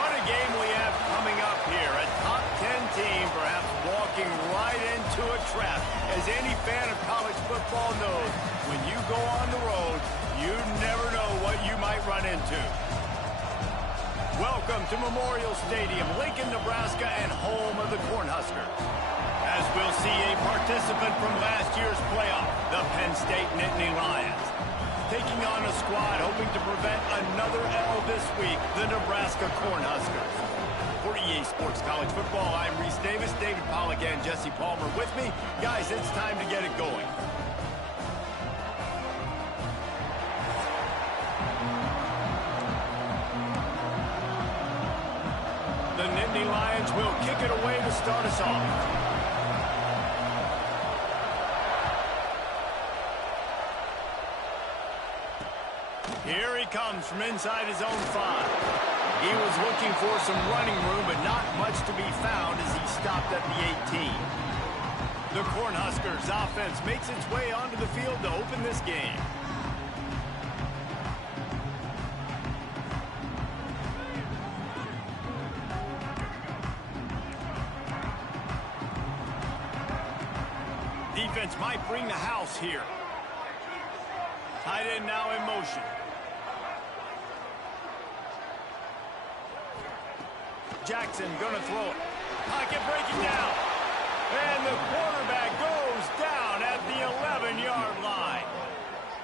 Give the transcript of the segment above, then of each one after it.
What a game we have coming up here. A top 10 team perhaps walking right into a trap. As any fan of college football knows, when you go on the road, you never know what you might run into. Welcome to Memorial Stadium, Lincoln, Nebraska, and home of the Cornhuskers. As we'll see a participant from last year's playoff, the Penn State Nittany Lions. Taking on a squad hoping to prevent another L this week, the Nebraska Cornhuskers. For EA Sports College Football, I'm Reese Davis, David Pollack, and Jesse Palmer with me. Guys, it's time to get it going. The Nittany Lions will kick it away to start us off. Here he comes from inside his own 5. He was looking for some running room, but not much to be found as he stopped at the 18. The Cornhuskers offense makes its way onto the field to open this game. Defense might bring the house here. Tight end now in motion. Jackson gonna throw it. Pocket breaking down. And the quarterback goes down at the 11-yard line.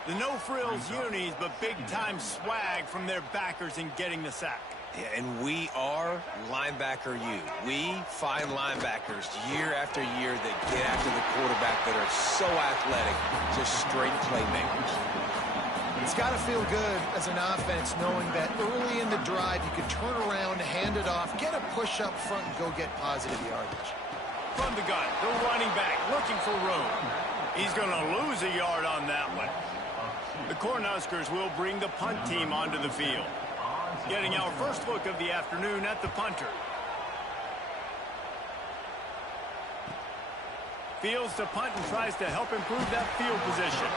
The no-frills unis, but big-time swag from their backers in getting the sack. Yeah, and we are linebacker U. We find linebackers year after year that get after the quarterback that are so athletic, just straight playmakers. It's got to feel good as an offense knowing that early in the drive you can turn around, hand it off, get a push up front, and go get positive yardage. From the gun, the running back looking for room. He's going to lose a yard on that one. The Cornhuskers will bring the punt team onto the field. Getting our first look of the afternoon at the punter. Fields to punt and tries to help improve that field position.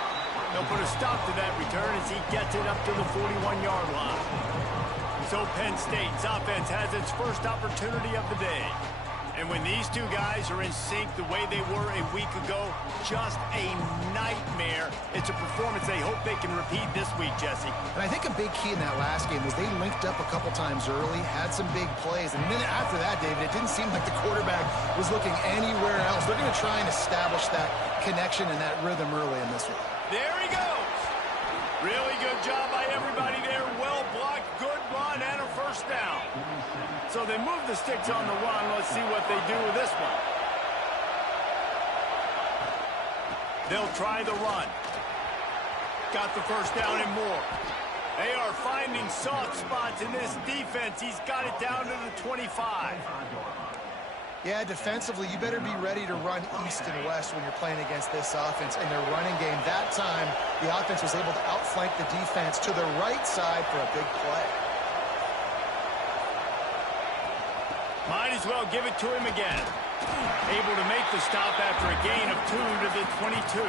They'll put a stop to that return as he gets it up to the 41-yard line. So Penn State's offense has its first opportunity of the day. And when these two guys are in sync the way they were a week ago, just a nightmare. It's a performance they hope they can repeat this week, Jesse. And I think a big key in that last game was they linked up a couple times early, had some big plays. And then after that, David, it didn't seem like the quarterback was looking anywhere else. They're going to try and establish that connection and that rhythm early in this one. There he goes. Really good job by everybody there. Well blocked, good run, and a first down. So they move the sticks on the run. Let's see what they do with this one. They'll try the run. Got the first down and more. They are finding soft spots in this defense. He's got it down to the 25. Yeah, defensively, you better be ready to run east and west when you're playing against this offense in their running game. That time, the offense was able to outflank the defense to the right side for a big play. Might as well give it to him again. Able to make the stop after a gain of 2 to the 22.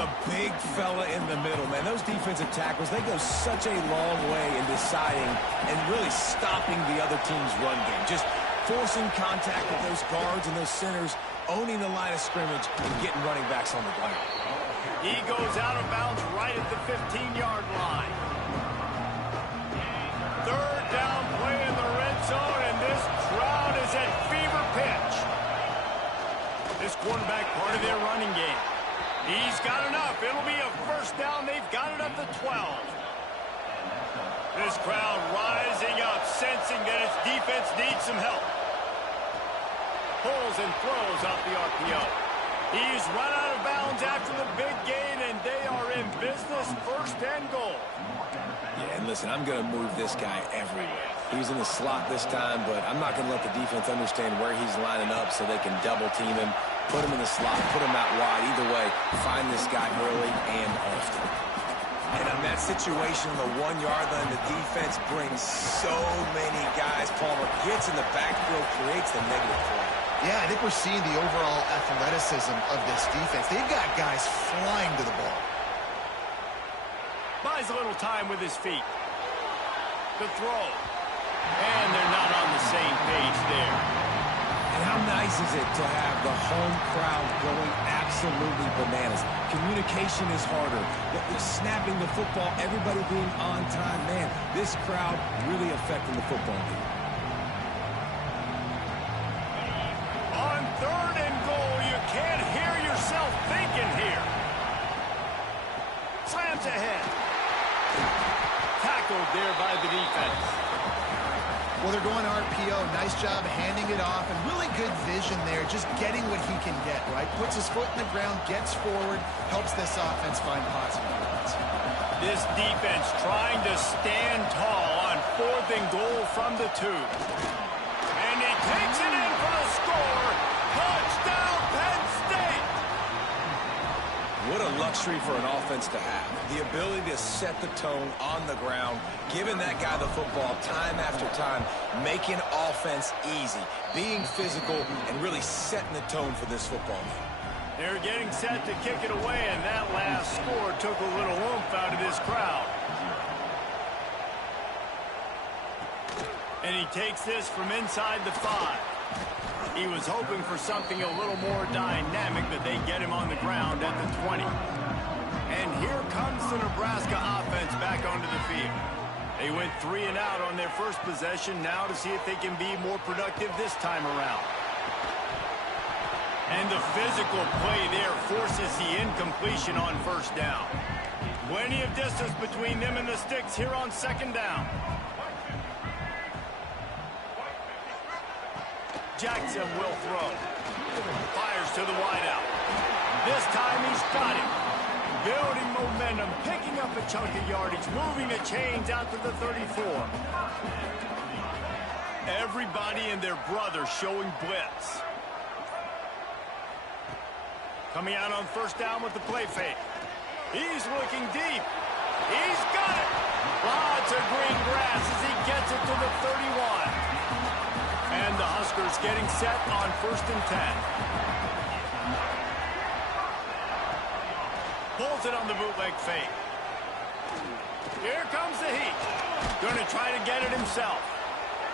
The big fella in the middle, man. Those defensive tackles, they go such a long way in deciding and really stopping the other team's run game. Just forcing contact with those guards and those centers, owning the line of scrimmage, and getting running backs on the ground. He goes out of bounds right at the 15-yard line. Third down play in the red zone, and this crowd is at fever pitch. This quarterback part of their running game. He's got enough. It'll be a first down. They've got it up to 12. This crowd rising up, sensing that its defense needs some help. Pulls and throws off the RPO. He's run out of bounds after the big gain, and they are in business, first and goal. Yeah, and listen, I'm going to move this guy everywhere. He's in the slot this time, but I'm not going to let the defense understand where he's lining up so they can double team him, put him in the slot, put him out wide. Either way, find this guy early and often. And on that situation, the 1-yard line, the defense brings so many guys. Palmer gets in the backfield, creates the negative play. Yeah, I think we're seeing the overall athleticism of this defense. They've got guys flying to the ball. Buys a little time with his feet. The throw. And they're not on the same page there. And how nice is it to have the home crowd going absolutely bananas? Communication is harder. The snapping the football, everybody being on time. Man, this crowd really affecting the football game. On 3rd and goal, you can't hear yourself thinking here. Slams ahead. Tackled there by the defense. Well, they're going RPO. Nice job handing it off, and really good vision there, just getting what he can get, right? Puts his foot in the ground, gets forward, helps this offense find positive yards. This defense trying to stand tall on 4th and goal from the 2. And he takes it in for the score. Touchdown, Penn State! What a luxury for an offense to have. The ability to set the tone on the ground, giving that guy the football time after time, making offense easy, being physical, and really setting the tone for this football game. They're getting set to kick it away, and that last score took a little oomph out of this crowd. And he takes this from inside the 5. He was hoping for something a little more dynamic, but they get him on the ground at the 20. And here comes the Nebraska offense back onto the field. They went 3 and out on their first possession, now to see if they can be more productive this time around. And the physical play there forces the incompletion on 1st down. Plenty of distance between them and the sticks here on 2nd down. Jackson will throw. Fires to the wideout. This time he's got it. Building momentum, picking up a chunk of yardage, moving the chains out to the 34. Everybody and their brother showing blitz. Coming out on 1st down with the play fake. He's looking deep. He's got it. Lots of green grass as he gets it to the 31. And the Huskers getting set on 1st and 10. Pulls it on the bootleg fake. Here comes the heat. Going to try to get it himself.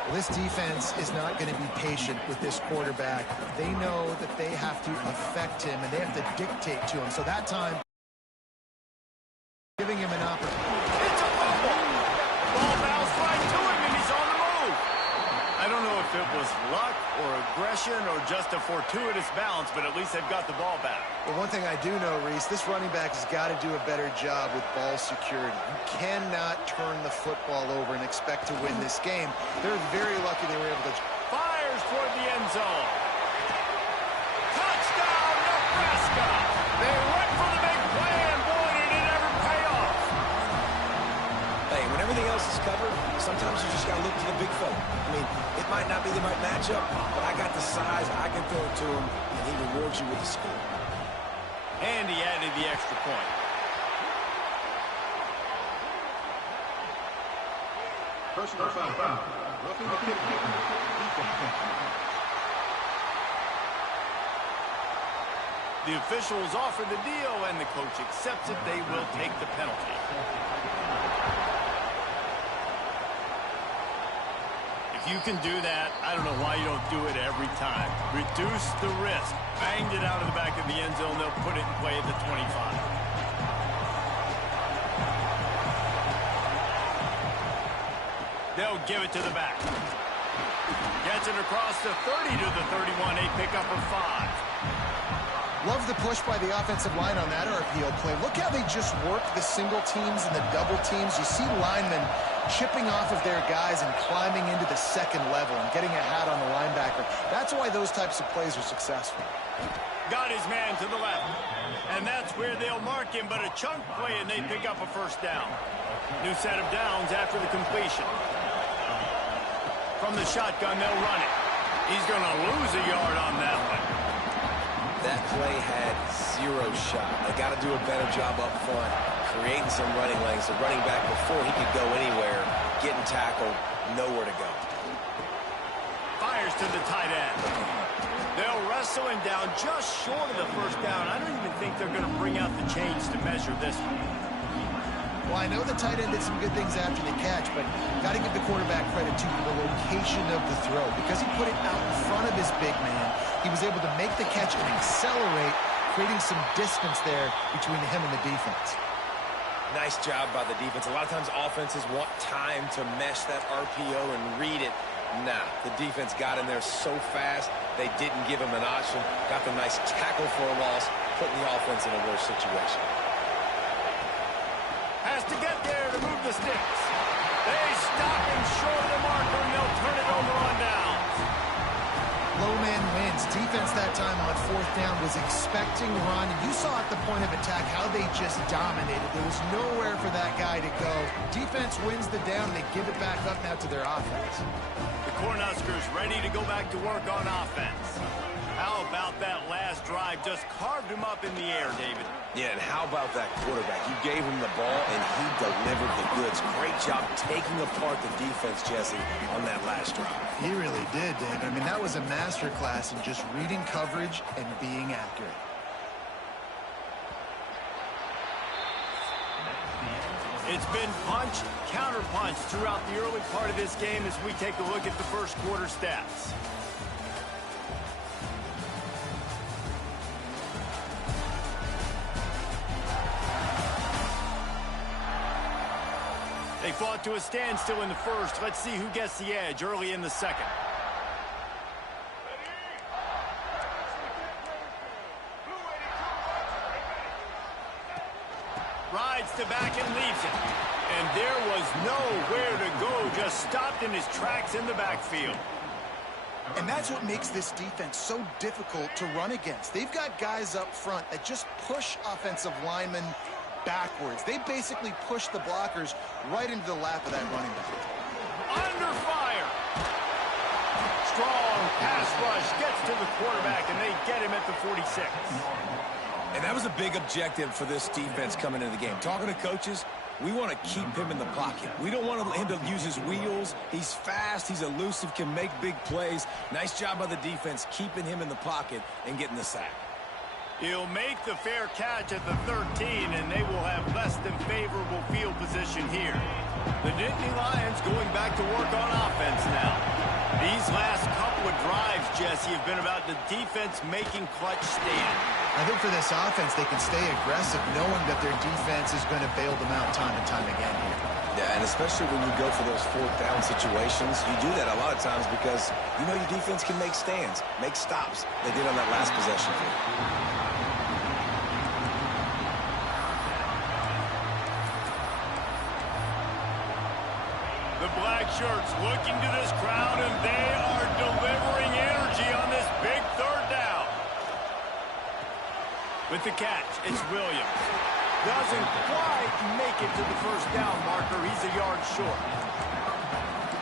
Well, this defense is not going to be patient with this quarterback. They know that they have to affect him, and they have to dictate to him. So that time, giving him an opportunity. It's a fumble. Ball bounced right to him, and he's on the move. I don't know if it was luck or aggression or just a fortuitous bounce, but at least they've got the ball back. Well, one thing I do know, Reese, this running back has got to do a better job with ball security. You cannot turn the football over and expect to win this game. They're very lucky they were able to. Fires toward the end zone. Touchdown, Nebraska! They went for the big play, and boy, did it ever pay off. Hey, when everything else is covered, sometimes you just got to look to the big fella. I mean, it might not be the right matchup, but I got the size, I can throw it to him, and he rewards you with a score. And he added the extra point. Personal foul. Roughing the kick. The officials offer the deal, and the coach accepts it. They will take the penalty. If you can do that, I don't know why you don't do it every time. Reduce the risk. Banged it out of the back of the end zone. They'll put it in play at the 25. They'll give it to the back. Gets it across the 30 to the 31. A pickup of 5. Love the push by the offensive line on that RPO play. Look how they just work the single teams and the double teams. You see linemen chipping off of their guys and climbing into the second level and getting a hat on the linebacker. That's why those types of plays are successful. Got his man to the left. And that's where they'll mark him, but a chunk play, and they pick up a 1st down. New set of downs after the completion. From the shotgun, they'll run it. He's going to lose a yard on that one. That play had 0 shot. They got to do a better job up front, creating some running lanes. The running back, before he could go anywhere, getting tackled, nowhere to go. Fires to the tight end. They'll wrestle him down just short of the 1st down. I don't even think they're going to bring out the chains to measure this one. Well, I know the tight end did some good things after the catch, but got to give the quarterback credit to the location of the throw. Because he put it out in front of his big man, he was able to make the catch and accelerate, creating some distance there between him and the defense. Nice job by the defense. A lot of times offenses want time to mesh that RPO and read it. Nah, the defense got in there so fast, they didn't give him an option. Got the nice tackle for a loss, putting the offense in a worse situation. Has to get there to move the sticks. They stop him short of the marker, and they'll turn it over on downs. Low man wins. Defense that time on fourth down was expecting run. You saw at the point of attack how they just dominated. There was nowhere for that guy to go. Defense wins the down. They give it back up now to their offense. The Cornhuskers ready to go back to work on offense. How about that last drive? Just carved him up in the air, David. Yeah, and how about that quarterback? You gave him the ball, and he delivered the goods. Great job taking apart the defense, Jesse, on that last drive. He really did, David. I mean, that was a masterclass in just reading coverage and being accurate. It's been punch, counter-punch throughout the early part of this game as we take a look at the first quarter stats. They fought to a standstill in the first. Let's see who gets the edge early in the second. Rides to back and leaves it. And there was nowhere to go. Just stopped in his tracks in the backfield. And that's what makes this defense so difficult to run against. They've got guys up front that just push offensive linemen backwards. They basically push the blockers right into the lap of that running back. Under fire. Strong pass rush gets to the quarterback, and they get him at the 46. And that was a big objective for this defense coming into the game. Talking to coaches, we want to keep him in the pocket. We don't want him to use his wheels. He's fast, he's elusive, can make big plays. Nice job by the defense keeping him in the pocket and getting the sack. He'll make the fair catch at the 13, and they will have less than favorable field position here. The Nittany Lions going back to work on offense now. These last couple of drives, Jesse, have been about the defense making clutch stand. I think for this offense, they can stay aggressive knowing that their defense is going to bail them out time and time again here. Yeah, and especially when you go for those fourth down situations, you do that a lot of times because you know your defense can make stands, make stops. They did on that last possession. The black shirts looking to this crowd, and they are delivering energy on this big third down. With the catch, it's Williams. Doesn't quite make it to the first down marker. He's a yard short.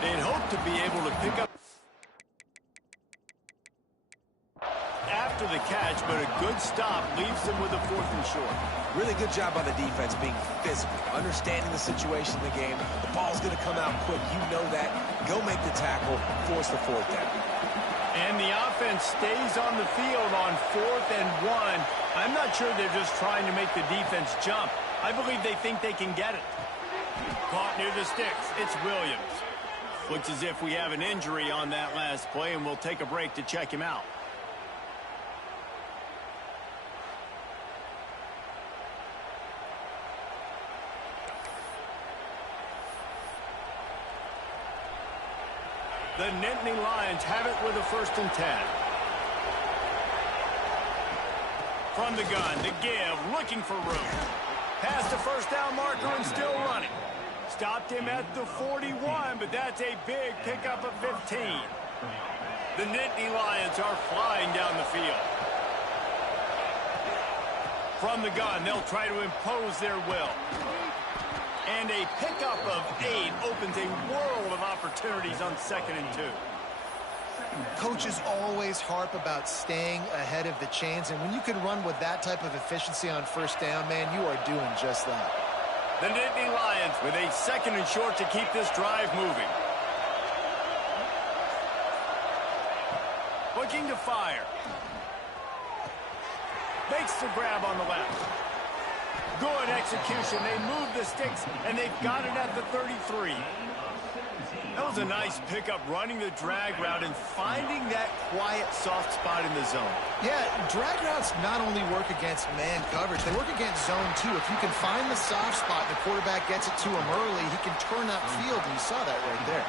They'd hope to be able to pick up after the catch, but a good stop leaves them with a 4th and short. Really good job by the defense being physical, understanding the situation in the game. The ball's going to come out quick. You know that. Go make the tackle, force the 4th down. And the offense stays on the field on 4th and 1. I'm not sure they're just trying to make the defense jump. I believe they think they can get it. Caught near the sticks. It's Williams. Looks as if we have an injury on that last play, and we'll take a break to check him out. The Nittany Lions have it with a 1st and 10. From the gun to give, looking for room. Past the first down marker and still running. Stopped him at the 41, but that's a big pickup of 15. The Nittany Lions are flying down the field. From the gun, they'll try to impose their will. And a pickup of 8 opens a world of opportunities on 2nd and 2. Coaches always harp about staying ahead of the chains, and when you can run with that type of efficiency on 1st down, man, you are doing just that. The Nittany Lions with a 2nd and short to keep this drive moving. Looking to fire. Makes the grab on the left. Good execution. They move the sticks, and they've got it at the 33. That was a nice pickup, running the drag route and finding that quiet, soft spot in the zone. Yeah, drag routes not only work against man coverage, they work against zone too. If you can find the soft spot and the quarterback gets it to him early, he can turn upfield, and you saw that right there.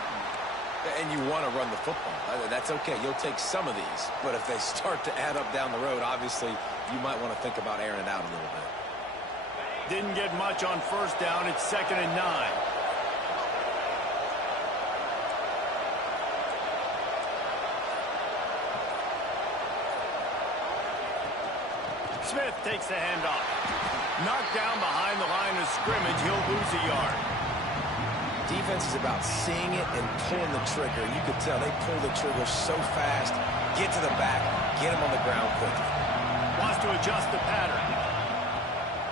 And you want to run the football. That's okay. You'll take some of these. But if they start to add up down the road, obviously, you might want to think about airing it out a little bit. Didn't get much on first down. It's 2nd and 9. Smith takes the handoff. Knocked down behind the line of scrimmage. He'll lose a yard. Defense is about seeing it and pulling the trigger. You could tell they pull the trigger so fast. Get to the back. Get him on the ground quickly. Wants to adjust the pattern.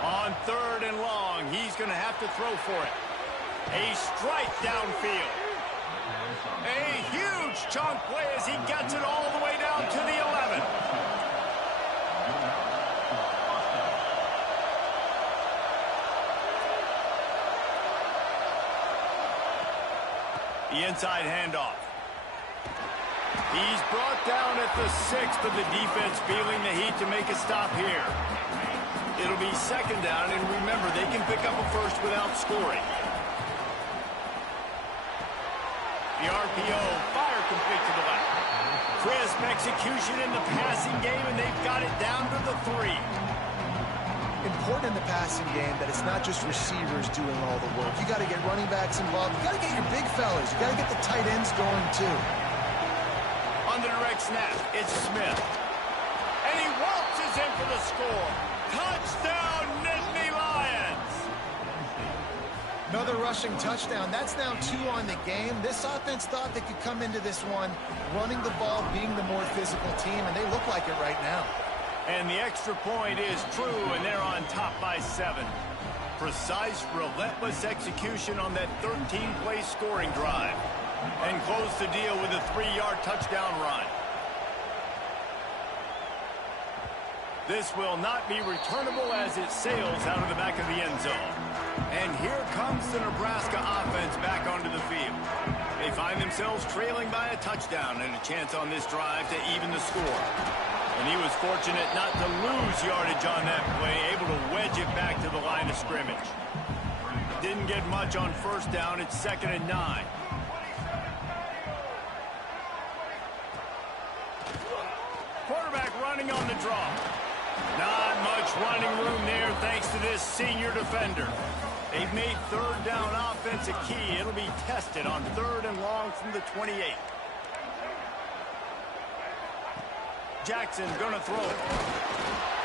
On 3rd and long, he's going to have to throw for it. A strike downfield. A huge chunk play as he gets it all the way down to the 11. The inside handoff. He's brought down at the 6th, but the defense feeling the heat to make a stop here. It'll be 2nd down, and remember, they can pick up a first without scoring. The RPO, fire complete to the left. Crisp execution in the passing game, and they've got it down to the 3. Important in the passing game that it's not just receivers doing all the work. You got to get running backs involved. You got to get your big fellas. You got to get the tight ends going too. On the direct snap, it's Smith. And he waltzes in for the score. Touchdown, Nittany Lions! Another rushing touchdown. That's now 2 on the game. This offense thought they could come into this one running the ball, being the more physical team, and they look like it right now. And the extra point is true, and they're on top by 7. Precise, relentless execution on that 13-play scoring drive. And close the deal with a 3-yard touchdown run. This will not be returnable as it sails out of the back of the end zone. And here comes the Nebraska offense back onto the field. They find themselves trailing by a touchdown and a chance on this drive to even the score. And he was fortunate not to lose yardage on that play, able to wedge it back to the line of scrimmage. Didn't get much on first down. It's 2nd and 9. Quarterback running on the draw. Not much running room there thanks to this senior defender. They've made 3rd down offense a key. It'll be tested on 3rd and long from the 28. Jackson gonna throw it.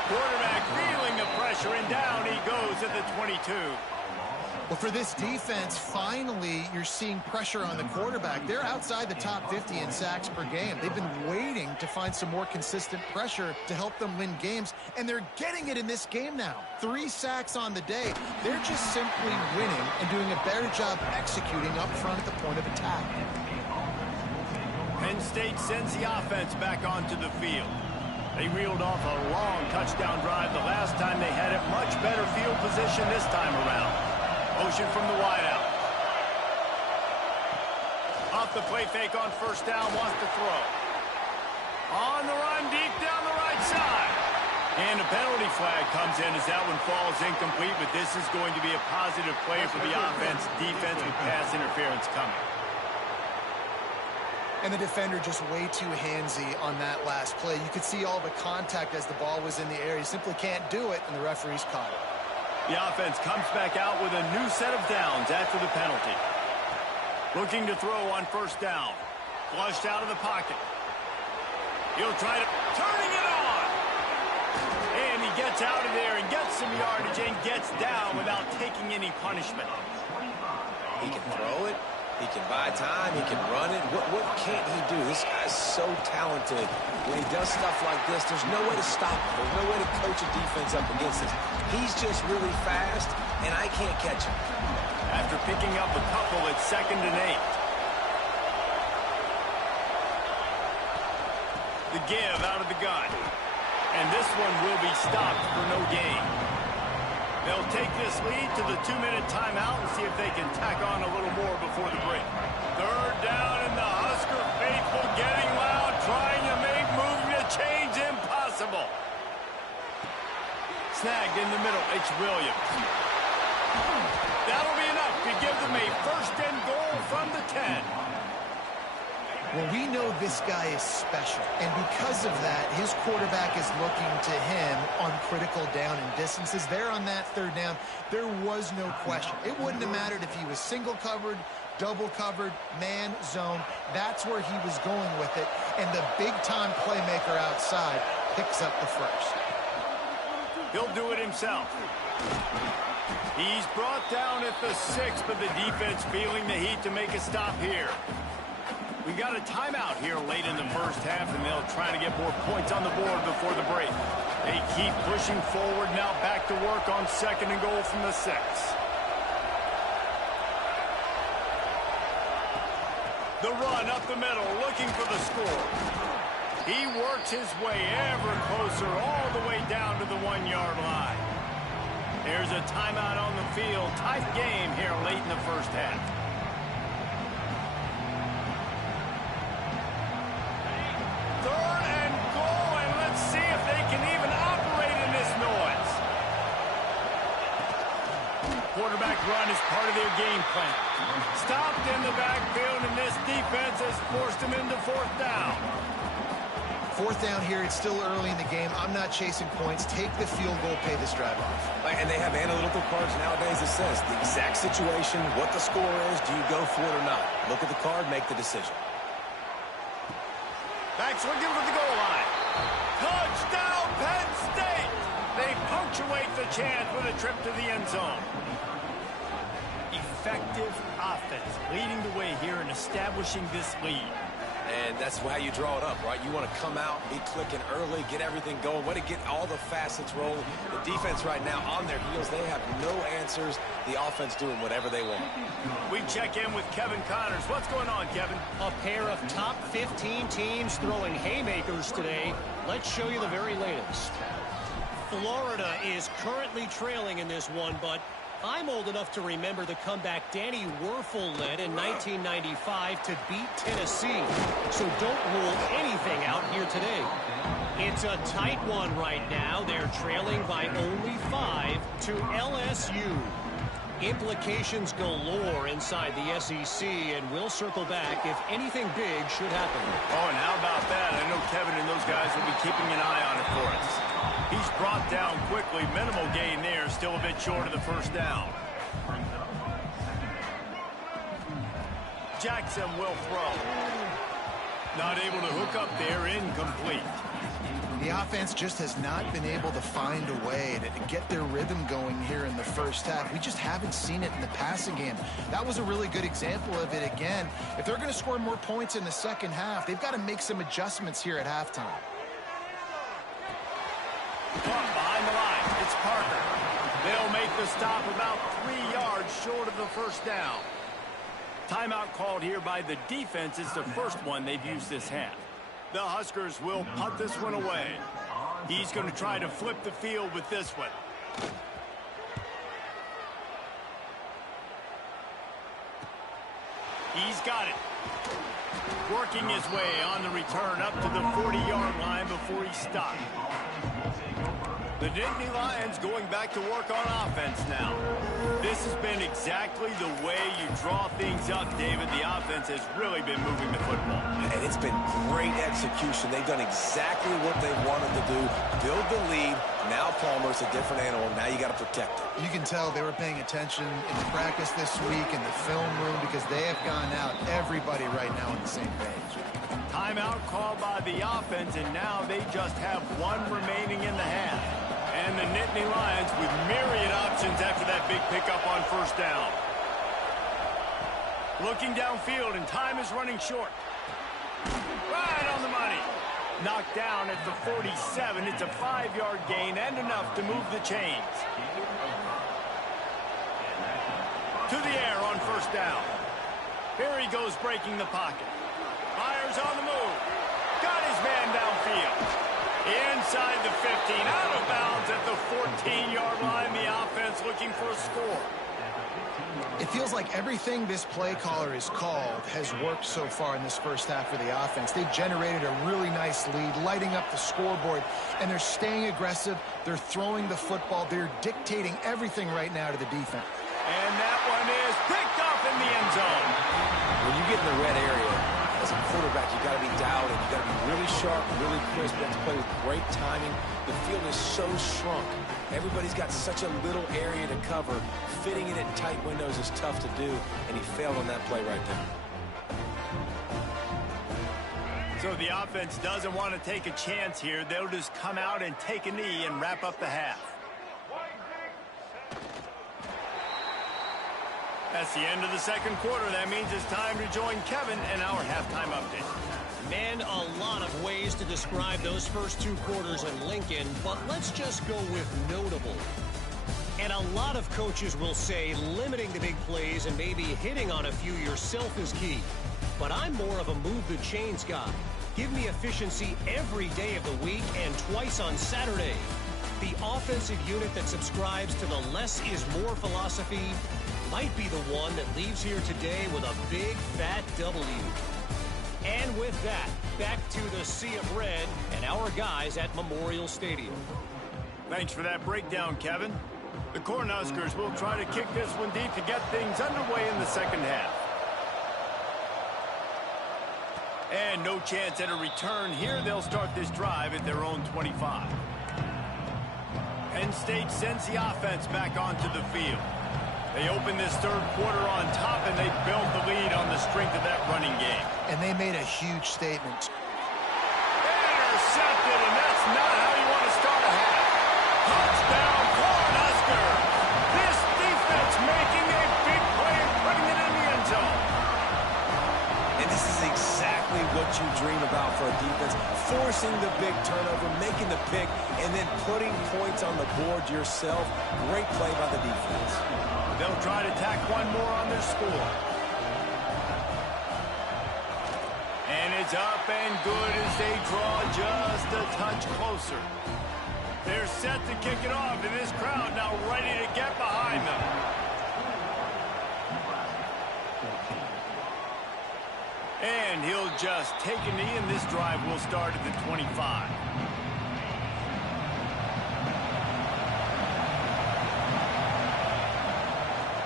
Quarterback feeling the pressure, and down he goes at the 22. Well, for this defense, finally, you're seeing pressure on the quarterback. They're outside the top 50 in sacks per game. They've been waiting to find some more consistent pressure to help them win games, and they're getting it in this game now. 3 sacks on the day. They're just simply winning and doing a better job executing up front at the point of attack. Penn State sends the offense back onto the field. They reeled off a long touchdown drive the last time. They had a much better field position this time around. Motion from the wideout. Off the play fake on first down, wants to throw. On the run, deep down the right side. And a penalty flag comes in as that one falls incomplete, but this is going to be a positive play for the offense. Defense with pass interference coming. And the defender just way too handsy on that last play. You could see all the contact as the ball was in the air. He simply can't do it, and the referee's caught it. The offense comes back out with a new set of downs after the penalty. Looking to throw on first down. Flushed out of the pocket. He'll try to... turning it on! And he gets out of there and gets some yardage and gets down without taking any punishment. He can throw it. He can buy time. He can run it. What can't he do? This guy's so talented. When he does stuff like this, there's no way to stop him. There's no way to coach a defense up against this. He's just really fast, and I can't catch him. After picking up a couple, it's 2nd and 8. The give out of the gun. And this one will be stopped for no gain. They'll take this lead to the 2-minute timeout and see if they can tack on a little more before the break. Third down, and the Husker faithful getting loud, trying to make moving the chains impossible. Snagged in the middle, it's Williams. That'll be enough to give them a first and goal from the 10. Well, we know this guy is special, and because of that, his quarterback is looking to him on critical down and distances. There on that third down, there was no question. It wouldn't have mattered if he was single covered, double covered, man, zone. That's where he was going with it, and the big-time playmaker outside picks up the first. He'll do it himself. He's brought down at the 6, but the defense feeling the heat to make a stop here. We've got a timeout here late in the first half, and they'll try to get more points on the board before the break. They keep pushing forward, now back to work on second and goal from the 6. The run up the middle, looking for the score. He works his way ever closer, all the way down to the 1-yard line. There's a timeout on the field. Tight game here late in the first half. Third and goal, and let's see if they can even operate in this noise. Quarterback run is part of their game plan. Stopped in the backfield, and this defense has forced them into fourth down. Fourth down here, it's still early in the game. I'm not chasing points. Take the field goal, pay this drive off. And they have analytical cards nowadays that says the exact situation, what the score is, do you go for it or not? Look at the card, make the decision. Backs looking for the goal line. Touchdown, Penn State! They punctuate the chance with a trip to the end zone. Effective offense leading the way here and establishing this lead. And that's how you draw it up, right? You want to come out, be clicking early, get everything going, want to get all the facets rolling. The defense right now on their heels, they have no answers. The offense doing whatever they want. We check in with Kevin Connors. What's going on, Kevin? A pair of top 15 teams throwing haymakers today. Let's show you the very latest. Florida is currently trailing in this one, but I'm old enough to remember the comeback Danny Werfel led in 1995 to beat Tennessee. So don't rule anything out here today. It's a tight one right now. They're trailing by only 5 to LSU. Implications galore inside the SEC, and we'll circle back if anything big should happen. Oh, and how about that? I know Kevin and those guys will be keeping an eye on it for us. He's brought down quickly. Minimal gain there. Still a bit short of the first down. Jackson will throw. Not able to hook up there. Incomplete. The offense just has not been able to find a way to get their rhythm going here in the first half. We just haven't seen it in the passing game. That was a really good example of it again. If they're going to score more points in the second half, they've got to make some adjustments here at halftime. Behind the line, it's Parker. They'll make the stop about 3 yards short of the first down. Timeout called here by the defense. It's the first one they've used this half. The Huskers will punt this one away. He's going to try to flip the field with this one. He's got it. Working his way on the return up to the 40-yard line before he stopped. The Nittany Lions going back to work on offense now. This has been exactly the way you draw things up, David. The offense has really been moving the football. And it's been great execution. They've done exactly what they wanted to do. Build the lead. Now Palmer's a different animal. Now you got to protect it. You can tell they were paying attention in the practice this week in the film room because they have gone out, everybody right now on the same page. Timeout called by the offense, and now they just have one remaining in the half. And the Nittany Lions with myriad options after that big pickup on first down. Looking downfield, and time is running short. Right on the money. Knocked down at the 47. It's a 5-yard gain and enough to move the chains. To the air on first down. Here he goes breaking the pocket. Myers on the move. Got his man downfield. Inside the 15, out of bounds at the 14-yard line. The offense looking for a score. It feels like everything this play caller has called has worked so far in this first half for the offense. They've generated a really nice lead, lighting up the scoreboard, and they're staying aggressive. They're throwing the football. They're dictating everything right now to the defense. And that one is picked off in the end zone. When you get in the red area, as a quarterback, you got to be dialed in. You got to be really sharp, really crisp. You have to play with great timing. The field is so shrunk. Everybody's got such a little area to cover. Fitting it in tight windows is tough to do, and he failed on that play right there. So the offense doesn't want to take a chance here. They'll just come out and take a knee and wrap up the half. That's the end of the second quarter. That means it's time to join Kevin in our halftime update. Man, a lot of ways to describe those first two quarters in Lincoln, but let's just go with notable. And a lot of coaches will say limiting the big plays and maybe hitting on a few yourself is key. But I'm more of a move the chains guy. Give me efficiency every day of the week and twice on Saturday. The offensive unit that subscribes to the less is more philosophy might be the one that leaves here today with a big fat W. And with that, back to the sea of red and our guys at Memorial Stadium. Thanks for that breakdown, Kevin. The Cornhuskers will try to kick this one deep to get things underway in the second half. And no chance at a return here. They'll start this drive at their own 25. Penn State sends the offense back onto the field. They open this third quarter on top, and they build the lead on the strength of that running game. And they made a huge statement. Intercepted, and that's not how you want to start a half. Touchdown, Cornhuskers! This defense making a big play and putting it in the end zone. And this is exactly what you dream about for a defense. Forcing the big turnover, making the pick, and then putting points on the board yourself. Great play by the defense. They'll try to tack one more on their score. And it's up and good as they draw just a touch closer. They're set to kick it off, and this crowd now ready to get behind them. And he'll just take a knee, and this drive will start at the 25.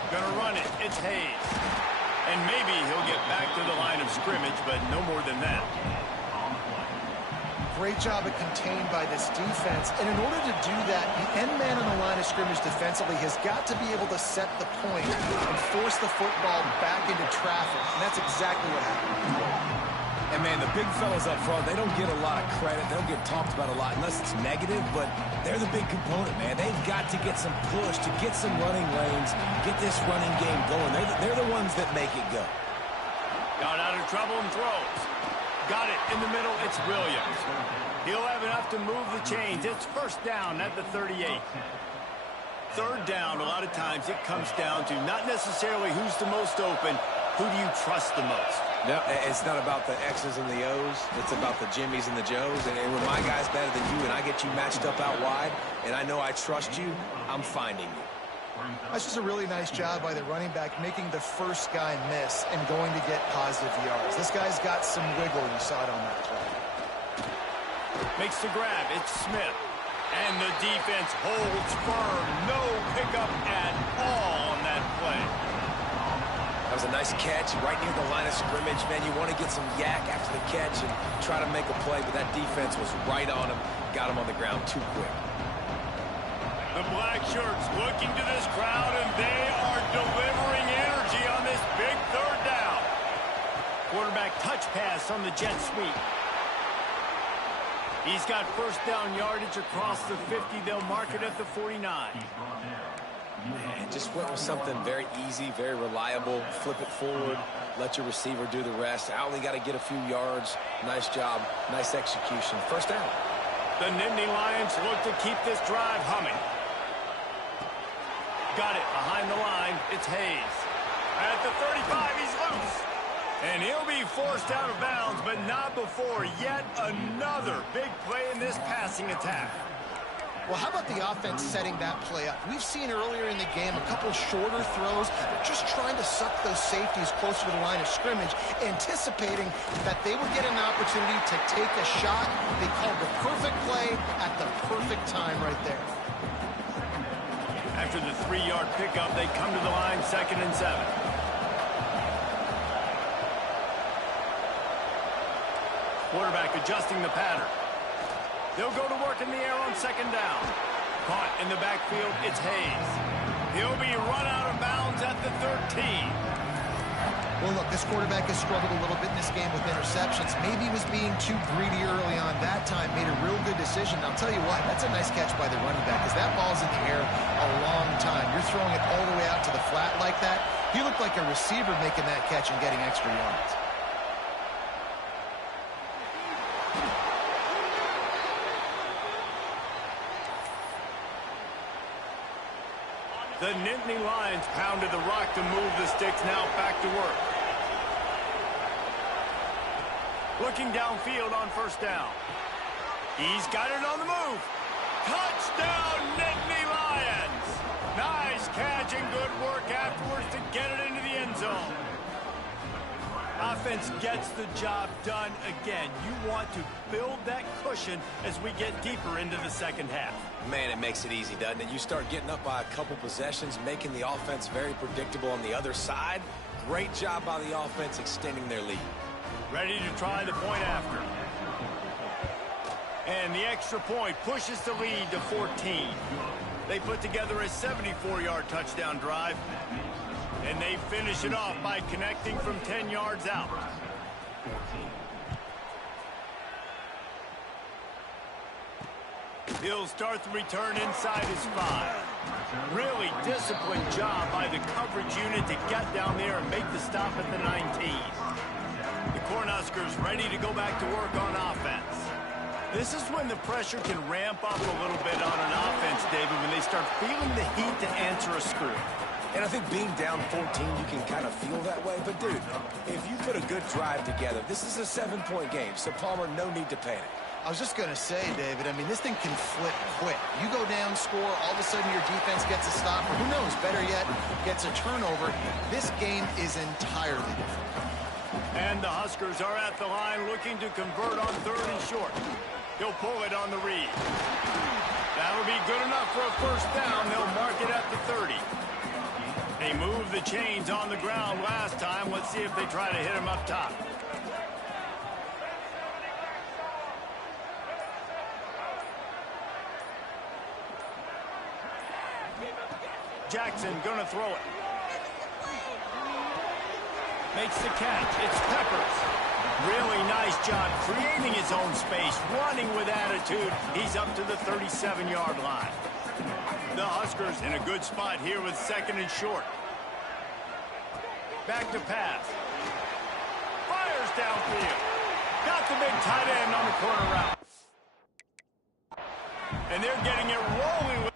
Gonna run it. It's Hayes. And maybe he'll get back to the line of scrimmage, but no more than that. Great job at contained by this defense. And in order to do that, the end man on the line of scrimmage defensively has got to be able to set the point and force the football back into traffic. And that's exactly what happened. And, man, the big fellas up front, they don't get a lot of credit. They don't get talked about a lot unless it's negative, but they're the big component, man. They've got to get some push, to get some running lanes, get this running game going. They're the ones that make it go. Got out of trouble and throws. Got it in the middle. It's Williams. He'll have enough to move the chains. It's first down at the 38. Third down, a lot of times it comes down to not necessarily who's the most open, who do you trust the most? No, it's not about the X's and the O's. It's about the Jimmys and the Joes. And when my guy's better than you and I get you matched up out wide and I know I trust you, I'm finding you. That's just a really nice job by the running back, making the first guy miss and going to get positive yards. This guy's got some wiggle, and you saw it on that play. Makes the grab. It's Smith. And the defense holds firm. No pickup at all on that play. That was a nice catch right near the line of scrimmage. Man, you want to get some yak after the catch and try to make a play, but that defense was right on him. Got him on the ground too quick. The black shirts looking to this crowd, and they are delivering energy on this big third down. Quarterback touch pass on the jet sweep. He's got first down yardage across the 50. They'll mark it at the 49. And just went with something very easy, very reliable. Flip it forward, let your receiver do the rest. I only got to get a few yards. Nice job, nice execution. First down. The Nittany Lions look to keep this drive humming. Got it behind the line. It's Hayes. At the 35, he's loose. And he'll be forced out of bounds, but not before yet another big play in this passing attack. Well, how about the offense setting that play up? We've seen earlier in the game a couple shorter throws. They're just trying to suck those safeties closer to the line of scrimmage, anticipating that they would get an opportunity to take a shot. They called the perfect play at the perfect time right there. After the 3-yard pickup, they come to the line 2nd and 7. Quarterback adjusting the pattern. They'll go to work in the air on 2nd down. Caught in the backfield, it's Hayes. He'll be run out of bounds at the 13. Well, look, this quarterback has struggled a little bit in this game with interceptions. Maybe he was being too greedy early on. That time made a real good decision. I'll tell you what, that's a nice catch by the running back, because that ball's in the air a long time. You're throwing it all the way out to the flat like that. He looked like a receiver making that catch and getting extra yards. The Nittany Lions pounded the rock to move the sticks, now back to work. Looking downfield on 1st down. He's got it on the move. Touchdown, Nittany Lions! Nice catch and good work afterwards to get it into the end zone. Offense gets the job done again. You want to build that cushion as we get deeper into the 2nd half. Man, it makes it easy, doesn't it? You start getting up by a couple possessions, making the offense very predictable on the other side. Great job by the offense extending their lead. Ready to try the point after. And the extra point pushes the lead to 14. They put together a 74-yard touchdown drive. And they finish it off by connecting from 10 yards out. He'll start the return inside his 5. Really disciplined job by the coverage unit to get down there and make the stop at the 19. The Cornhuskers ready to go back to work on offense. This is when the pressure can ramp up a little bit on an offense, David, when they start feeling the heat to answer a screw. And I think being down 14, you can kind of feel that way. But, dude, if you put a good drive together, this is a 7-point game. So, Palmer, no need to panic. I was just going to say, David, I mean, this thing can flip quick. You go down, score, all of a sudden your defense gets a stop, or who knows, better yet, gets a turnover. This game is entirely different. And the Huskers are at the line looking to convert on 3rd and short. He'll pull it on the read. That'll be good enough for a 1st down. They'll mark it at the 30. They moved the chains on the ground last time. Let's see if they try to hit him up top. Jackson gonna throw it. Makes the catch. It's Peppers. Really nice job creating his own space, running with attitude. He's up to the 37-yard line. The Huskers in a good spot here with 2nd and short. Back to pass. Fires downfield. Got the big tight end on the corner route. And they're getting it rolling with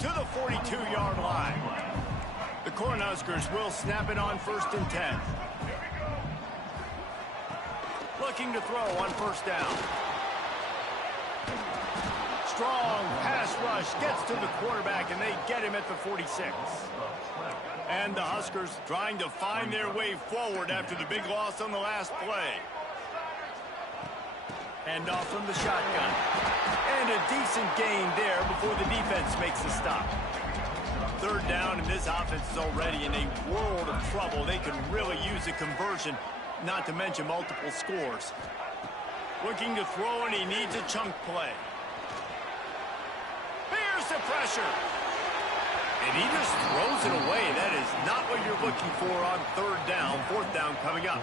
to the 42-yard line. The Cornhuskers will snap it on 1st and 10. Looking to throw on 1st down. Strong pass rush gets to the quarterback, and they get him at the 46. And the Huskers trying to find their way forward after the big loss on the last play. Hand off from the shotgun. And a decent gain there before the defense makes the stop. 3rd down, and this offense is already in a world of trouble. They can really use a conversion, not to mention multiple scores. Looking to throw, and he needs a chunk play. applies the pressure. And he just throws it away. That is not what you're looking for on third down, fourth down coming up.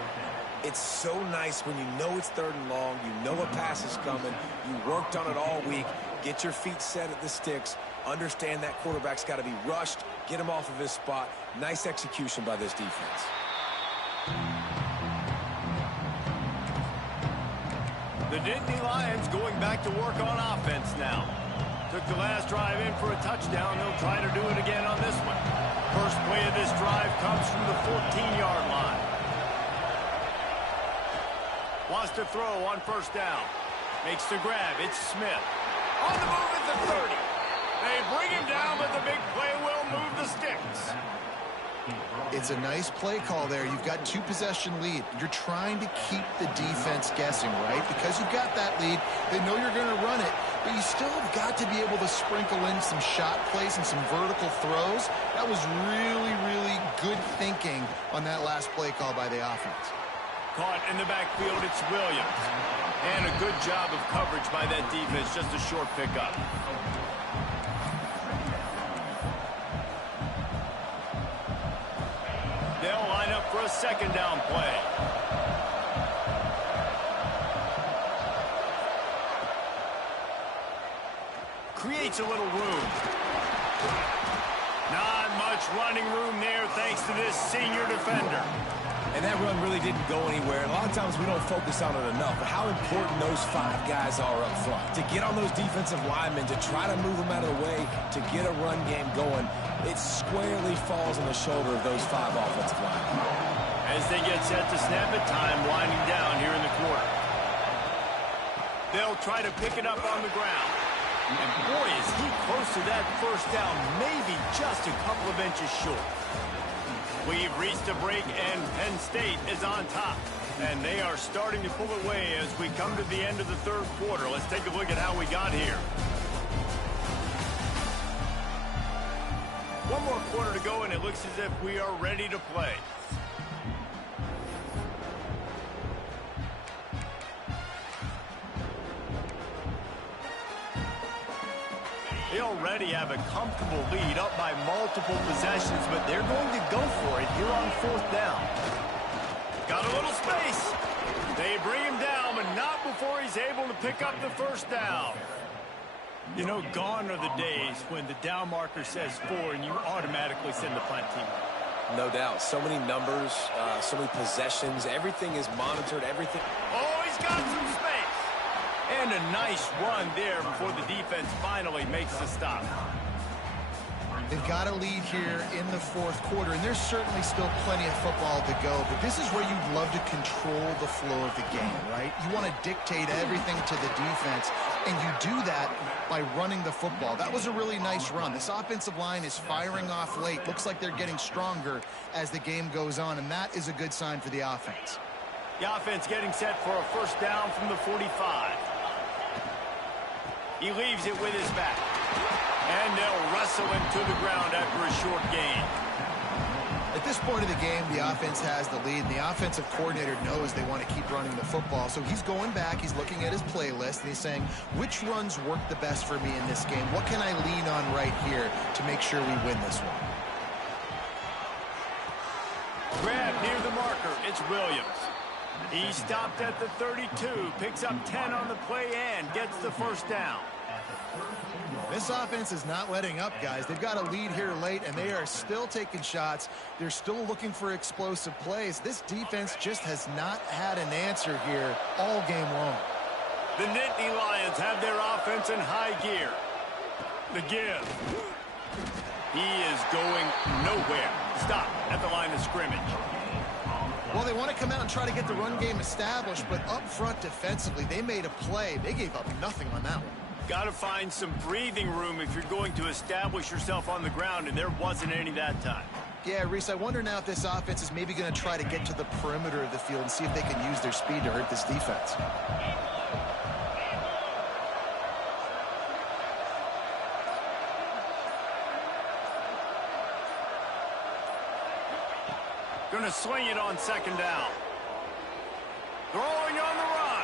It's so nice when you know it's third and long, you know a pass is coming, you worked on it all week, get your feet set at the sticks, understand that quarterback's got to be rushed, get him off of his spot. Nice execution by this defense. The Nittany Lions going back to work on offense now. Took the last drive in for a touchdown. They'll try to do it again on this one. First play of this drive comes from the 14-yard line. Wants to throw on first down. Makes the grab. It's Smith. On the move at the 30. They bring him down, but the big play will move the sticks. It's a nice play call there. You've got two-possession lead. You're trying to keep the defense guessing, right? Because you've got that lead, they know you're going to run it, but you still have got to be able to sprinkle in some shot plays and some vertical throws. That was really, really good thinking on that last play call by the offense. Caught in the backfield, it's Williams. And a good job of coverage by that defense, just a short pickup. They'll line up for a second down play. Creates a little room. Not much running room there thanks to this senior defender. And that run really didn't go anywhere. A lot of times we don't focus on it enough, but how important those 5 guys are up front. To get on those defensive linemen, to try to move them out of the way, to get a run game going, it squarely falls on the shoulder of those 5 offensive linemen. As they get set to snap it, time winding down here in the quarter. They'll try to pick it up on the ground. And boy, is he close to that first down, maybe just a couple of inches short. We've reached a break, and Penn State is on top. And they are starting to pull away as we come to the end of the third quarter. Let's take a look at how we got here. One more quarter to go, and it looks as if we are ready to play. They already have a comfortable lead up by multiple possessions, but they're going to go for it here on fourth down. Got a little space. They bring him down, but not before he's able to pick up the first down. You know, gone are the days when the down marker says 4 and you automatically send the punt team. No doubt. So many numbers, so many possessions. Everything is monitored. Everything. Oh, he's got some space. And a nice run there before the defense finally makes the stop. They've got a lead here in the fourth quarter, and there's certainly still plenty of football to go, but this is where you'd love to control the flow of the game, right? You want to dictate everything to the defense, and you do that by running the football. That was a really nice run. This offensive line is firing off late. Looks like they're getting stronger as the game goes on, and that is a good sign for the offense. The offense getting set for a first down from the 45. He leaves it with his back. And they'll wrestle him to the ground after a short gain. At this point of the game, the offense has the lead. The offensive coordinator knows they want to keep running the football. So he's going back, he's looking at his playlist, and he's saying, which runs work the best for me in this game? What can I lean on right here to make sure we win this one? Grab near the marker. It's Williams. He stopped at the 32, picks up 10 on the play and gets the first down. This offense is not letting up, guys. They've got a lead here late, and they are still taking shots. They're still looking for explosive plays. This defense just has not had an answer here all game long. The Nittany Lions have their offense in high gear. The give. He is going nowhere. Stop at the line of scrimmage. Well, they want to come out and try to get the run game established, but up front defensively, they made a play. They gave up nothing on that one. Got to find some breathing room if you're going to establish yourself on the ground, and there wasn't any that time. Yeah, Reese, I wonder now if this offense is maybe going to try to get to the perimeter of the field and see if they can use their speed to hurt this defense. Going to swing it on second down. Throwing on the run.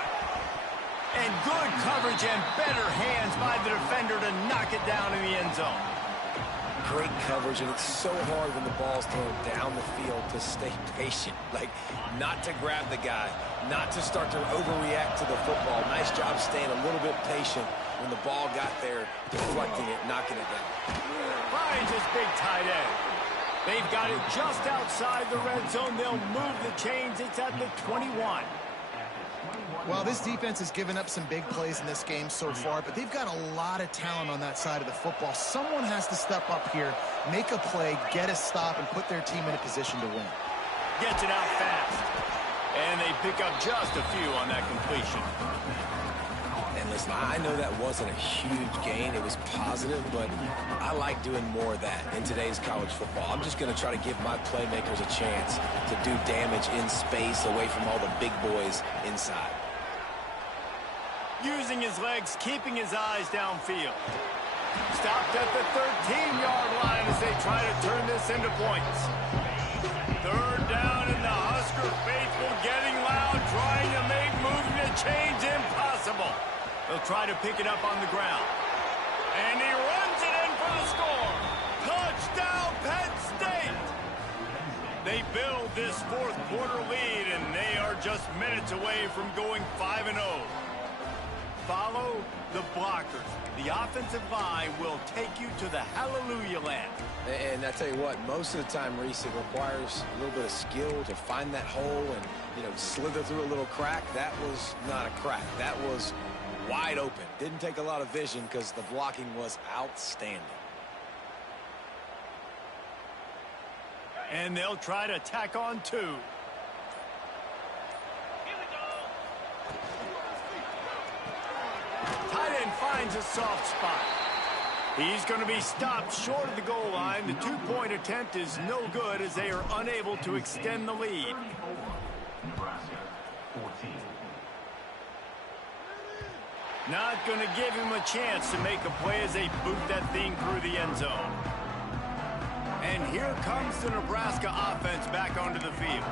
And good coverage and better hands by the defender to knock it down in the end zone. Great coverage, and it's so hard when the ball's thrown down the field to stay patient. Like, not to grab the guy, not to start to overreact to the football. Nice job staying a little bit patient when the ball got there, deflecting it, knocking it down. Finds his big tight end. They've got it just outside the red zone. They'll move the chains. It's at the 21. Well, this defense has given up some big plays in this game so far, but they've got a lot of talent on that side of the football. Someone has to step up here, make a play, get a stop, and put their team in a position to win. Gets it out fast. And they pick up just a few on that completion. And listen, I know that wasn't a huge gain. It was positive, but I like doing more of that in today's college football. I'm just going to try to give my playmakers a chance to do damage in space away from all the big boys inside. Using his legs, keeping his eyes downfield. Stopped at the 13-yard line as they try to turn this into points. Third down, and the Husker faithful getting loud, trying to make moving the chains impossible. They'll try to pick it up on the ground. And he runs it in for the score. Touchdown, Penn State! They build this fourth quarter lead, and they are just minutes away from going 5-0. Follow the blockers. The offensive line will take you to the hallelujah land. And I tell you what, most of the time, Reese, it requires a little bit of skill to find that hole and, slither through a little crack. That was not a crack. That was wide open. Didn't take a lot of vision because the blocking was outstanding. And they'll try to tack on two. Tight end finds a soft spot. He's going to be stopped short of the goal line. The two-point attempt is no good as they are unable to extend the lead. Nebraska, 14. Not going to give him a chance to make a play as they boot that thing through the end zone. And here comes the Nebraska offense back onto the field.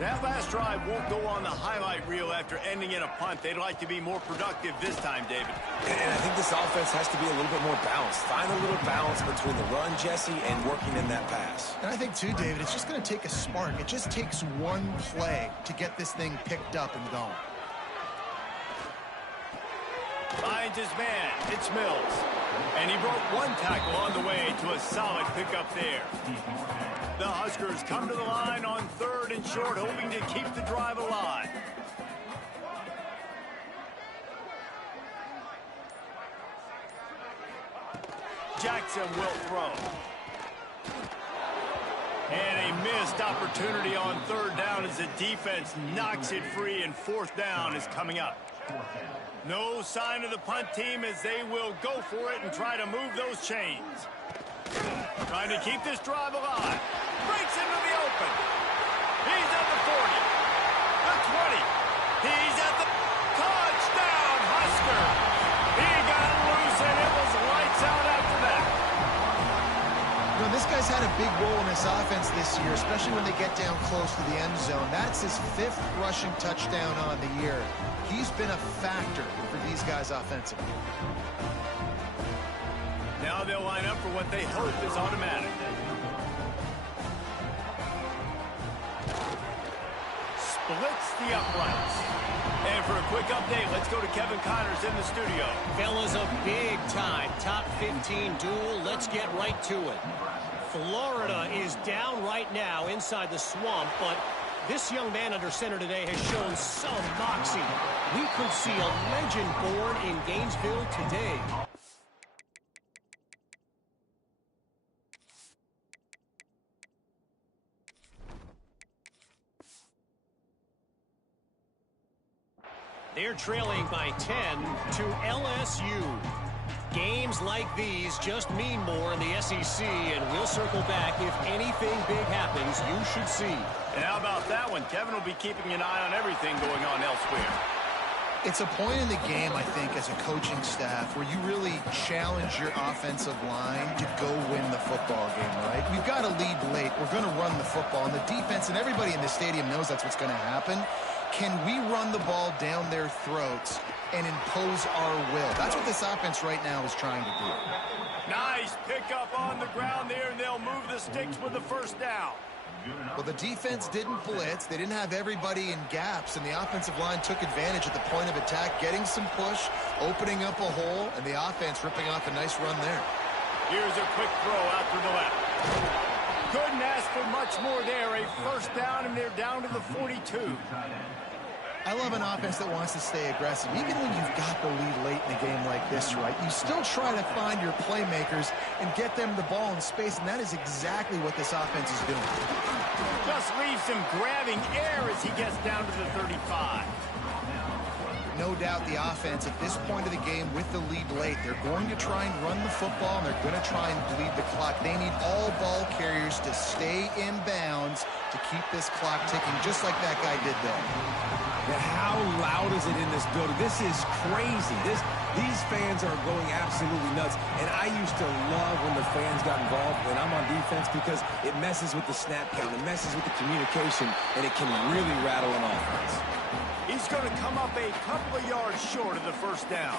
That last drive won't go on the highlight reel after ending in a punt. They'd like to be more productive this time, David. And I think this offense has to be a little bit more balanced. Find a little balance between the run, Jesse, and working in that pass. And I think, too, David, it's just going to take a spark. It just takes one play to get this thing picked up and going. Finds his man. It's Mills. And he broke one tackle on the way to a solid pickup there. The Huskers come to the line on third and short, hoping to keep the drive alive. Jackson will throw. And a missed opportunity on third down as the defense knocks it free, and fourth down is coming up. No sign of the punt team as they will go for it and try to move those chains. Trying to keep this drive alive. Breaks into the open. He's at the 40. The 20. He's at the touchdown, Husker. He got loose, and it was lights out after that. This guy's had a big role in this offense this year, especially when they get down close to the end zone. That's his 5th rushing touchdown on the year. He's been a factor for these guys offensively. Now they'll line up for what they hope is automatic. Splits the uprights. And for a quick update, let's go to Kevin Connors in the studio. Fellas, a big-time top 15 duel. Let's get right to it. Florida is down right now inside the swamp, but this young man under center today has shown some moxie. We could see a legend born in Gainesville today. They're trailing by 10 to LSU. Games like these just mean more in the SEC, and we'll circle back. If anything big happens, you should see. And how about that one? Kevin will be keeping an eye on everything going on elsewhere. It's a point in the game, I think, as a coaching staff where you really challenge your offensive line to go win the football game, right? We've got a lead late. We're going to run the football, and the defense and everybody in the stadium knows that's what's going to happen. Can we run the ball down their throats and impose our will? That's what this offense right now is trying to do. Nice pickup on the ground there, and they'll move the sticks with the first down. Well, the defense didn't blitz. They didn't have everybody in gaps, and the offensive line took advantage at the point of attack, getting some push, opening up a hole, and the offense ripping off a nice run there. Here's a quick throw out to the left. Couldn't ask for much more there. A first down, and they're down to the 42. I love an offense that wants to stay aggressive. Even when you've got the lead late in a game like this, right, you still try to find your playmakers and get them the ball in space, and that is exactly what this offense is doing. Just leaves him grabbing air as he gets down to the 35. No doubt the offense at this point of the game with the lead late, they're going to try and run the football, and they're going to try and bleed the clock. They need all ball carriers to stay in bounds to keep this clock ticking, just like that guy did there. How loud is it in this building? This is crazy. These fans are going absolutely nuts. And I used to love when the fans got involved when I'm on defense because it messes with the snap count. It messes with the communication, and it can really rattle an offense. He's going to come up a couple of yards short of the first down.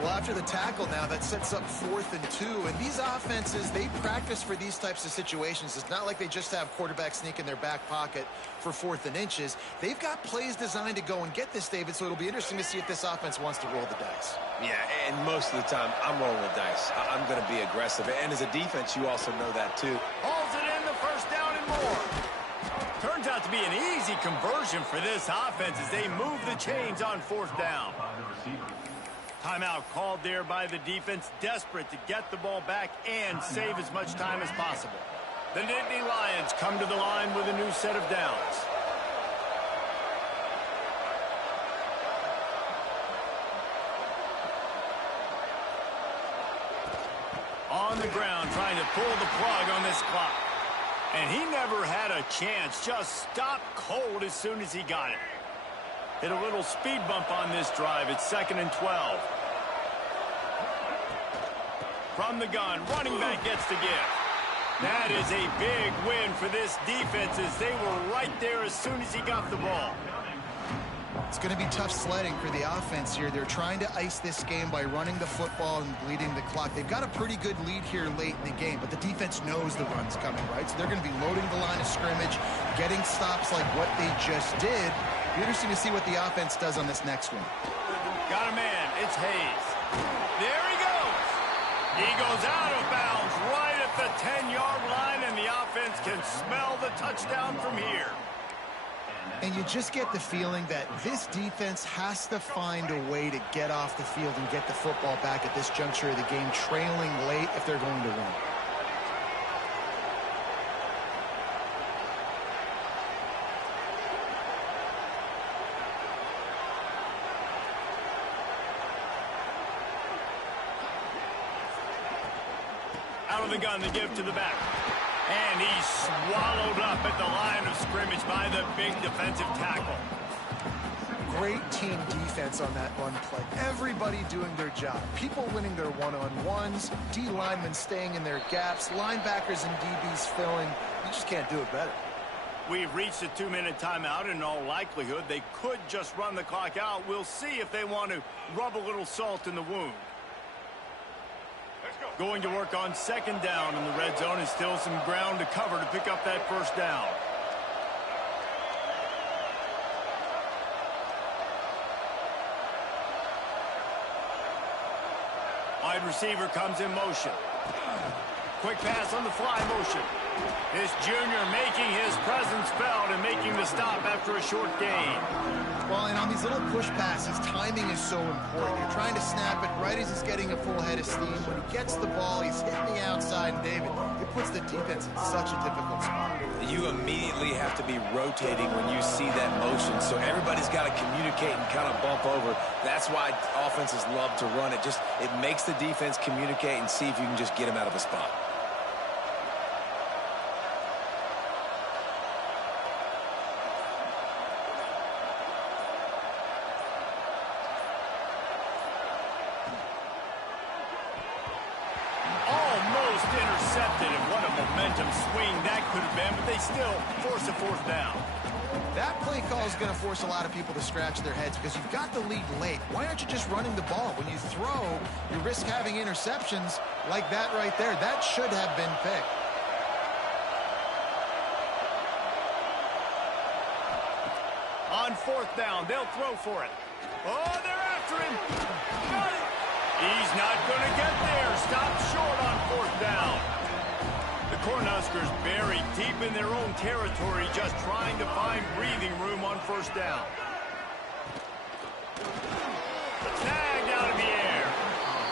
Well, after the tackle now, that sets up 4th and 2. And these offenses, they practice for these types of situations. It's not like they just have quarterback sneak in their back pocket for 4th and inches. They've got plays designed to go and get this, David, so it'll be interesting to see if this offense wants to roll the dice. Yeah, and most of the time, I'm rolling the dice. I'm going to be aggressive. And as a defense, you also know that, too. Hauls it in, the first down and more. Turns out to be an easy conversion for this offense as they move the chains on 4th down. Timeout called there by the defense, desperate to get the ball back and save as much time as possible. The Nittany Lions come to the line with a new set of downs. On the ground, trying to pull the plug on this clock. And he never had a chance, just stopped cold as soon as he got it. Hit a little speed bump on this drive. It's 2nd and 12. From the gun, running back gets the gift. That is a big win for this defense as they were right there as soon as he got the ball. It's going to be tough sledding for the offense here. They're trying to ice this game by running the football and bleeding the clock. They've got a pretty good lead here late in the game, but the defense knows the run's coming, right? So they're going to be loading the line of scrimmage, getting stops like what they just did. Be interesting to see what the offense does on this next one. Got a man. It's Hayes. There he goes. He goes out of bounds right at the 10-yard line, and the offense can smell the touchdown from here. And you just get the feeling that this defense has to find a way to get off the field and get the football back at this juncture of the game, trailing late if they're going to win. Out of the gun, the give to the back. And he's swallowed up at the line of scrimmage by the big defensive tackle. Great team defense on that run play. Everybody doing their job. People winning their one-on-ones, D linemen staying in their gaps, linebackers and DBs filling. You just can't do it better. We've reached a 2-minute timeout. In all likelihood, they could just run the clock out. We'll see if they want to rub a little salt in the wound. Going to work on 2nd down in the red zone, and still some ground to cover to pick up that first down. Wide receiver comes in motion. Quick pass on the fly motion. This junior making his presence felt and making the stop after a short gain. Well, and on these little push passes, timing is so important. You're trying to snap it right as he's getting a full head of steam. When he gets the ball, he's hitting the outside, and David, it puts the defense in such a difficult spot. You immediately have to be rotating when you see that motion, so everybody's got to communicate and kind of bump over. That's why offenses love to run it. It makes the defense communicate and see if you can just get him out of a spot. momentum swing that could have been, but they still force a fourth down. That play call is going to force a lot of people to scratch their heads because you've got the lead late. Why aren't you just running the ball? When you throw, you risk having interceptions like that right there. That should have been picked. On fourth down, they'll throw for it. Oh, they're after him. Got it. He's not going to get there. Stopped short on fourth down. The Cornhuskers buried deep in their own territory, just trying to find breathing room on first down. Tagged out of the air.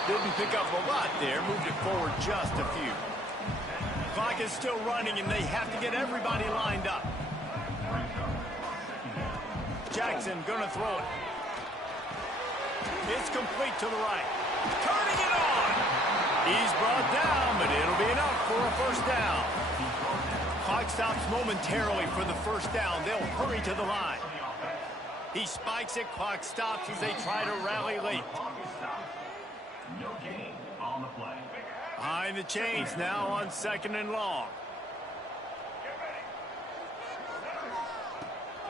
Didn't pick up a lot there. Moved it forward just a few. Clock is still running, and they have to get everybody lined up. Jackson gonna throw it. It's complete to the right. Turning it on. He's brought down, but it'll be enough for a first down. Clock stops momentarily for the first down. They'll hurry to the line. He spikes it. Clock stops as they try to rally late. No gain on the play. Behind the chains now on second and long.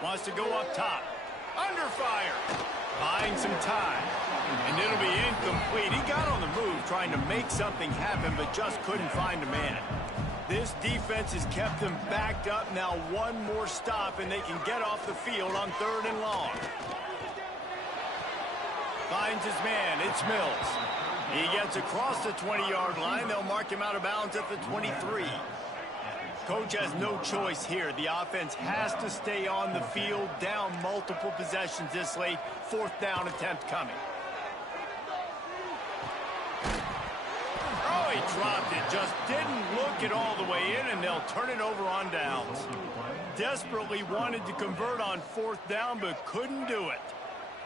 Wants to go up top. Under fire. Buying some time. And it'll be incomplete. He got on the move trying to make something happen, but just couldn't find a man. This defense has kept them backed up. Now one more stop, and they can get off the field on third and long. Finds his man. It's Mills. He gets across the 20-yard line. They'll mark him out of bounds at the 23. Coach has no choice here. The offense has to stay on the field, down multiple possessions this late. Fourth down attempt coming. Oh, he dropped it. Just didn't look it all the way in, and they'll turn it over on downs. Desperately wanted to convert on fourth down, but couldn't do it.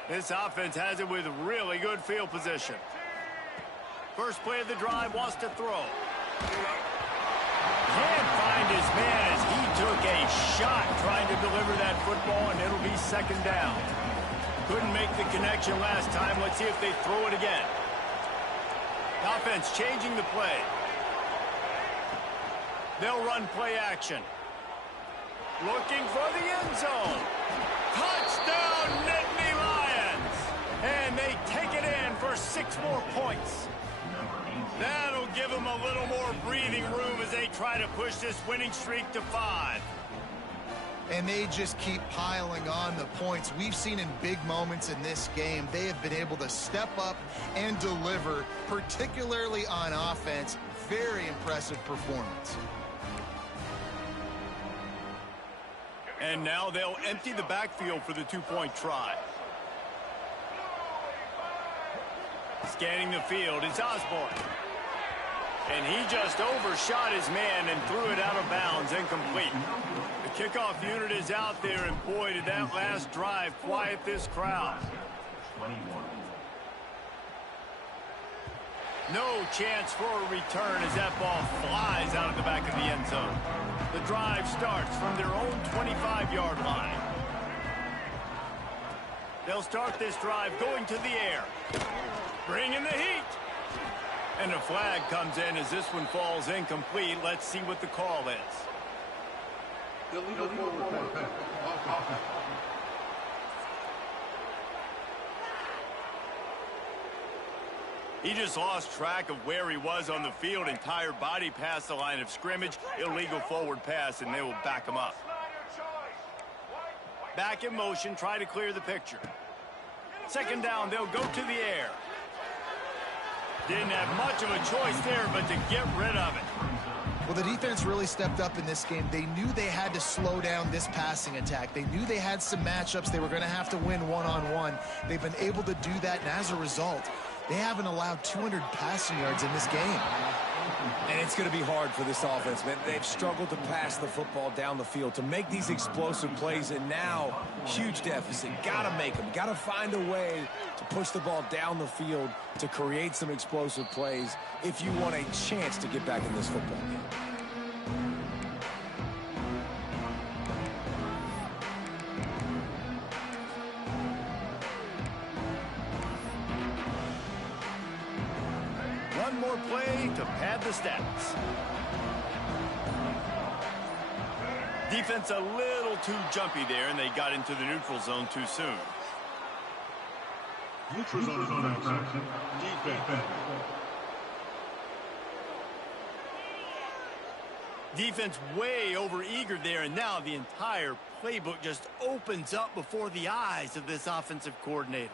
This offense has it with really good field position. First play of the drive, wants to throw. Can't find his man as he took a shot trying to deliver that football, and it'll be second down. Couldn't make the connection last time. Let's see if they throw it again. Offense changing the play. They'll run play action. Looking for the end zone. Touchdown, Nittany Lions! And they take it in for 6 more points. That'll give them a little more breathing room as they try to push this winning streak to 5. And they just keep piling on the points. We've seen in big moments in this game, they have been able to step up and deliver, particularly on offense. Very impressive performance. And now they'll empty the backfield for the 2-point try. Scanning the field, it's Osborne. And he just overshot his man and threw it out of bounds, incomplete. The kickoff unit is out there, and boy, did that last drive quiet this crowd. No chance for a return as that ball flies out of the back of the end zone. The drive starts from their own 25-yard line. They'll start this drive going to the air. Bringing the heat. And a flag comes in as this one falls incomplete. Let's see what the call is. Illegal forward pass. He just lost track of where he was on the field. Entire body past the line of scrimmage. Illegal forward pass, and they will back him up. Back in motion, try to clear the picture. Second down, they'll go to the air. Didn't have much of a choice there, but to get rid of it. Well, the defense really stepped up in this game. They knew they had to slow down this passing attack. They knew they had some matchups they were going to have to win one-on-one. They've been able to do that, and as a result, they haven't allowed 200 passing yards in this game. And it's going to be hard for this offense, man. They've struggled to pass the football down the field, to make these explosive plays, and now, huge deficit. Got to make them. Got to find a way to push the ball down the field to create some explosive plays if you want a chance to get back in this football game. One more play to pad the stats. Defense a little too jumpy there, and they got into the neutral zone too soon. Neutral zone infraction. Defense. Defense way over-eager there, and now the entire playbook just opens up before the eyes of this offensive coordinator.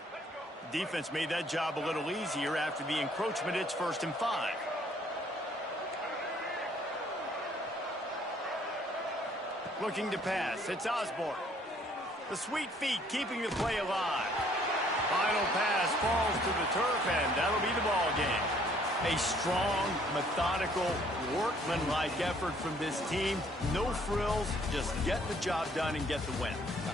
Defense made that job a little easier after the encroachment. It's 1st and 5. Looking to pass. It's Osborne. The sweet feet keeping the play alive. Final pass falls to the turf, and that'll be the ball game. A strong, methodical, workmanlike effort from this team. No frills, just get the job done and get the win.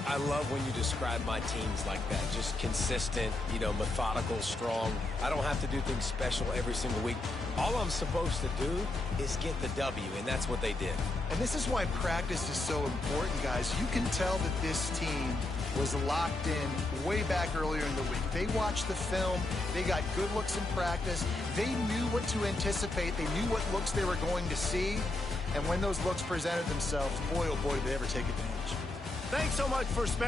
I love when you describe my teams like that. Just consistent, methodical, strong. I don't have to do things special every single week. All I'm supposed to do is get the W, and that's what they did. And this is why practice is so important, guys. You can tell that this team was locked in way back earlier in the week. They watched the film. They got good looks in practice. They knew what to anticipate. They knew what looks they were going to see. And when those looks presented themselves, boy, oh boy, did they ever take advantage. Thanks so much for spending